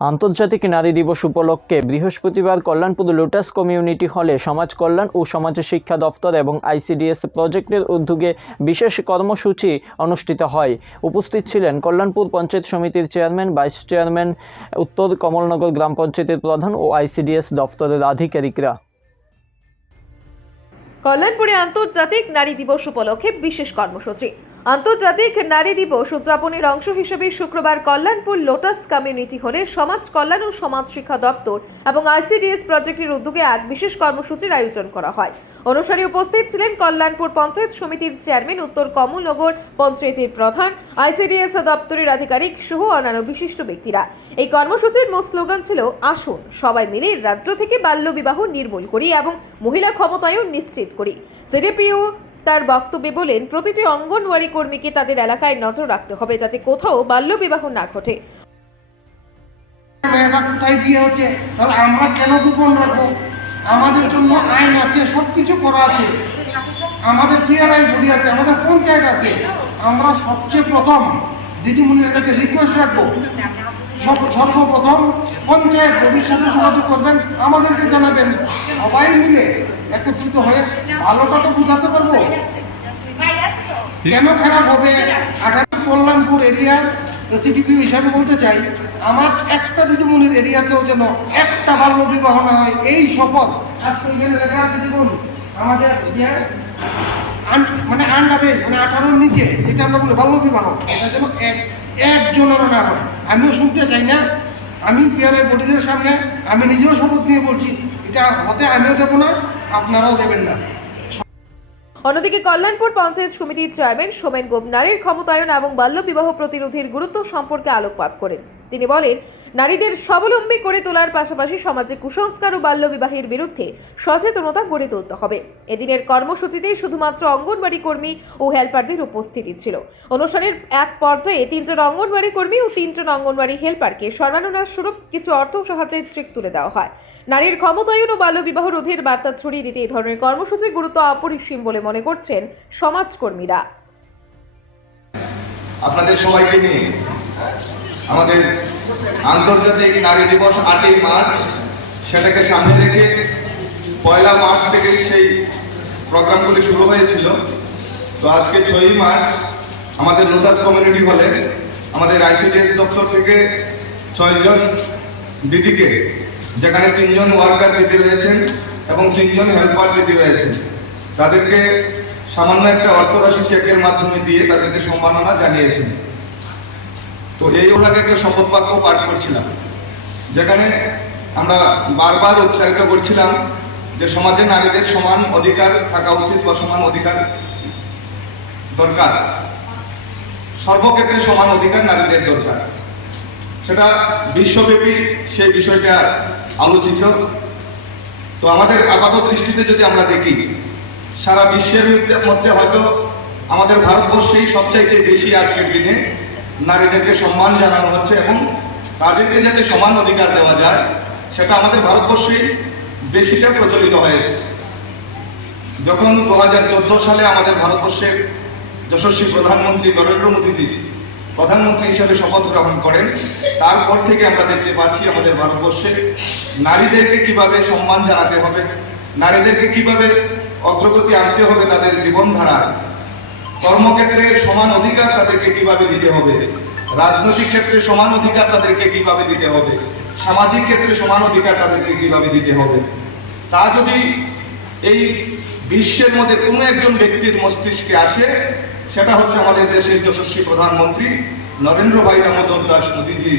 আন্তর্জাতিক নারী দিবস উপলক্ষে বৃহস্পতিবার কল্যাণপুর লোটাস কমিউনিটি হলে সমাজ কল্যাণ ও সমাজ শিক্ষা দপ্তর এবং আইসিডিএস প্রজেক্টের উদ্যোগে বিশেষ কর্মসূচি অনুষ্ঠিত হয়। উপস্থিত ছিলেন কল্যাণপুর পঞ্চায়েত সমিতির চেয়ারম্যান, ভাইস চেয়ারম্যান, উত্তর কমলনগর গ্রাম পঞ্চায়েতের প্রধান ও আইসিডিএস দপ্তরের আধিকারিকরা। কল্যাণপুরে আন্তর্জাতিক নারী দিবস উপলক্ষে বিশেষ কর্মসূচি। আন্তর্জাতিক নারী দিবস উদযাপনের অংশ হিসেবে শুক্রবার কল্যাণপুর লোটাস কমিউনিটি হলে সমাজ কল্যাণ ও সমাজ শিক্ষা দপ্তর এবং আইসিডিএস প্রজেক্টের উদ্যোগে এক বিশেষ কর্মসূচির আয়োজন করা হয়। অনুষ্ঠানে উপস্থিত ছিলেন কল্যাণপুর পঞ্চায়েত সমিতির চেয়ারম্যান উত্তর কমলনগর পঞ্চায়েতের প্রধান, আইসিডিএস দপ্তরের আধিকারিক সহ অন্যান্য বিশিষ্ট ব্যক্তিরা। এই কর্মসূচির মূল স্লোগান ছিল, আসুন, সবাই মিলে রাজ্য থেকে বাল্যবিবাহ নির্মূল করি এবং মহিলা ক্ষমতায়ন নিশ্চিত করি। সিডিপিও তার বক্তব্যে বলেন, প্রতিটি অঙ্গনওয়াড়ি কর্মীকে তাদের এলাকায় নজর রাখতে হবে যাতে কোথাও বাল্যবিবাহ না ঘটে। আমরা কেন গোপন রাখব? আমাদের জন্য আইন আছে সব কিছু করা আছে। আমাদের পিআরআই বডি আছে, আমাদের পঞ্চায়েত আছে। আমরা সবচেয়ে প্রথম দিদিমণির কাছে রিকোয়েস্ট রাখব। সর্বপ্রথম পঞ্চায়েত ভবিষ্যতে যোগাযোগ করবেন, আমাদেরকে জানাবেন। সবাই মিলে একত্রিত হয়ে ভালোটা তো বুঝাতে পারব। কেন খারাপ হবে? আঠারো কল্যাণপুর এরিয়ার সিডিপি হিসাবে বলতে চাই, আমার একটা দিদিমণির এরিয়াতেও যেন একটা বাল্য বিবাহ না হয়, এই শপথ আজকে এখানে লেখা আছে, দেখুন, আমাদের মানে আন্ডারে মানে আঠারোর নিচে, যেটা আমরা বলি বাল্য বিবাহ, এটা যেন এক একজনেরও না হয়। আমিও শুনতে চাই না। আমি পিয়ারের বডিদের সামনে, আমি নিজেও শপথ নিয়ে বলছি, এটা হতে আমিও দেবো না, আপনারাও দেবেন না। অন্যদিকে কল্যাণপুর পঞ্চায়েত সমিতির চেয়ারম্যান সোমেন গোপ নারীর ক্ষমতায়ন এবং বাল্যবিবাহ প্রতিরোধের গুরুত্ব সম্পর্কে আলোকপাত করেন। তিনি বলেন, নারীদের স্বাবলম্বী করে তোলার পাশাপাশি সমাজে কুসংস্কার ও বাল্যবিবাহের বিরুদ্ধে সচেতনতা গড়ে তুলতে হবে। এদিনের কর্মসূচিতে শুধুমাত্র অঙ্গনবাড়ি কর্মী ও হেল্পারদের উপস্থিতি ছিল। অনুষ্ঠানের এক পর্যায়ে তিনজন অঙ্গনবাড়ি কর্মী ও তিনজন অঙ্গনবাড়ি হেল্পারকে সর্বানুনার স্বরূপ কিছু অর্থ সাহায্যের চেক তুলে দেওয়া হয়। নারীর ক্ষমতায়ন ও বাল্যবিবাহ রোধের বার্তা ছড়িয়ে দিতে এই ধরনের কর্মসূচির গুরুত্ব অপরিসীম বলে মনে করছেন সমাজকর্মীরা। আপনাদের সবাইকে নিয়ে আমাদের আন্তর্জাতিক নারী দিবস আটই মার্চ। সেটাকে সামনে রেখে পয়লা মার্চ থেকে সেই প্রোগ্রামগুলি শুরু হয়েছিল। তো আজকে ছয়ই মার্চ আমাদের লোটাস কমিউনিটি হলে আমাদের আইসিডিএস দপ্তর থেকে ছয়জন দিদিকে, যেখানে তিনজন ওয়ার্কার দিদি রয়েছেন এবং তিনজন হেল্পার দিদি রয়েছেন, তাদেরকে সামান্য একটা অর্থরাশি চেকের মাধ্যমে দিয়ে তাদেরকে সম্মাননা জানিয়েছেন। তো এই ওনাকে একটা শপথ বাক্য পাঠ করছিলাম। যেখানে আমরা বারবার উচ্চারিত করছিলাম যে সমাজে নারীদের সমান অধিকার থাকা উচিত বা সমান অধিকার দরকার। সর্বক্ষেত্রে সমান অধিকার নারীদের দরকার। সেটা বিশ্বব্যাপী সেই বিষয়টা আলোচিত। তো আমাদের আপাত দৃষ্টিতে যদি আমরা দেখি, সারা বিশ্বের মধ্যে হয়তো আমাদের ভারতবর্ষেই সবচাইতে বেশি আজকের দিনে নারীদেরকে সম্মান জানানো হচ্ছে এবং তাদেরকে যাতে সমান অধিকার দেওয়া যায়, সেটা আমাদের ভারতবর্ষে বেশিটা প্রচলিত হয়েছে। যখন দু হাজার চোদ্দ সালে আমাদের ভারতবর্ষের যশস্বী প্রধানমন্ত্রী নরেন্দ্র মোদীজি প্রধানমন্ত্রী হিসেবে শপথ গ্রহণ করেন, তারপর থেকে আমরা দেখতে পাচ্ছি আমাদের ভারতবর্ষে নারীদেরকে কীভাবে সম্মান জানাতে হবে, নারীদেরকে কীভাবে অগ্রগতি আনতে হবে তাদের জীবনধারায় কর্মক্ষেত্রে সমান অধিকার তাদেরকে কীভাবে দিতে হবে? রাজনৈতিক ক্ষেত্রে সমান অধিকার তাদেরকে কীভাবে দিতে হবে? সামাজিক ক্ষেত্রে সমান অধিকার তাদেরকে কীভাবে দিতে হবে? তা যদি এই বিশ্বের মধ্যে কোনো একজন ব্যক্তির মস্তিষ্কে আসে, সেটা হচ্ছে আমাদের দেশের যশস্বী প্রধানমন্ত্রী নরেন্দ্র ভাই দামোদর দাস মোদীজি।